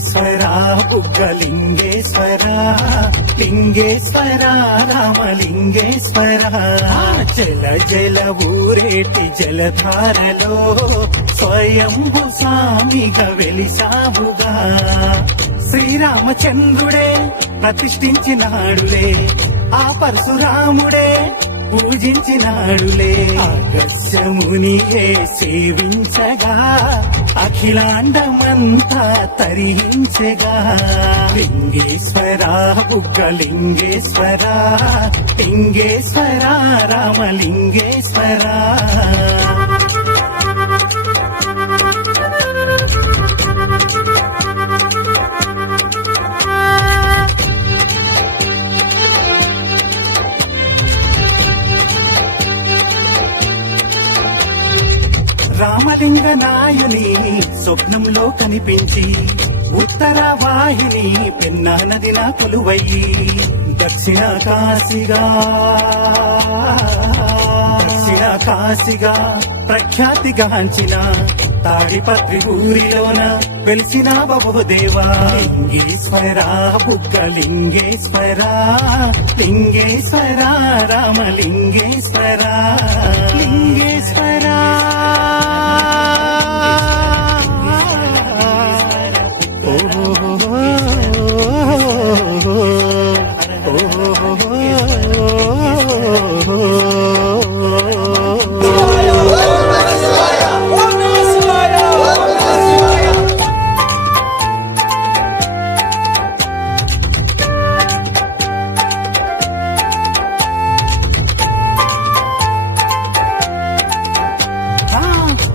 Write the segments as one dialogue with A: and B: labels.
A: లింగేశ్వర పుగ్గలింగేశ్వర లింగేశ్వర రామలింగేశ్వర జల జల ఊరేటి జలధారలో స్వయంభు స్వామిగా వెలిశావుగా శ్రీరామచంద్రుడే ప్రతిష్ఠించినాడులే ఆ పరశురాముడే పూజించినాడులే అగస్యముని సేవించగా అఖిలాండమంతా తరించగా లింగేశ్వరా బుగ్గలింగేశ్వరా లింగేశ్వరా రామలింగేశ్వరా రామలింగ నాయుని స్వప్నంలో కనిపించి ఉత్తర వాయుని పిన్నా నది నా కొలువయ్యి దక్షిణ కాశిగా దక్షిణ కాశీగా ప్రఖ్యాతిగాంచిన తాడిపత్రి ఊరిలోన వెలిసిన బహుదేవా లింగేశ్వరా బుక్క లింగేశ్వరా లింగేశ్వరా రామలింగేశ్వరా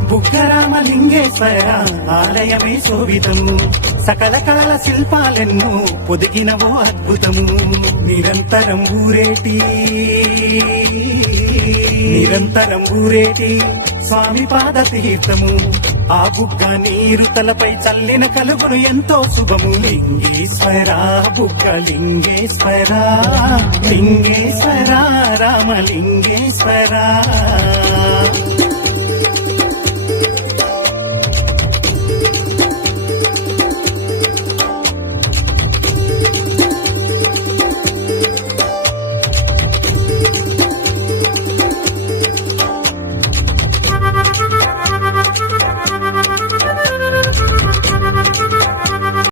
A: బుగ్గరామలింగేశ్వర ఆలయమే శోభితము సకల కళల శిల్పాలెన్నో పొదిగినవో అద్భుతము నిరంతరం ఊరేటి నిరంతరం ఊరేటి స్వామి పాద తీర్థము ఆ బుగ్గ నీరు తలపై చల్లిన కలుగును ఎంతో శుభము లింగేశ్వరా బుగ్గ లింగేశ్వరా లింగేశ్వరా రామలింగేశ్వరా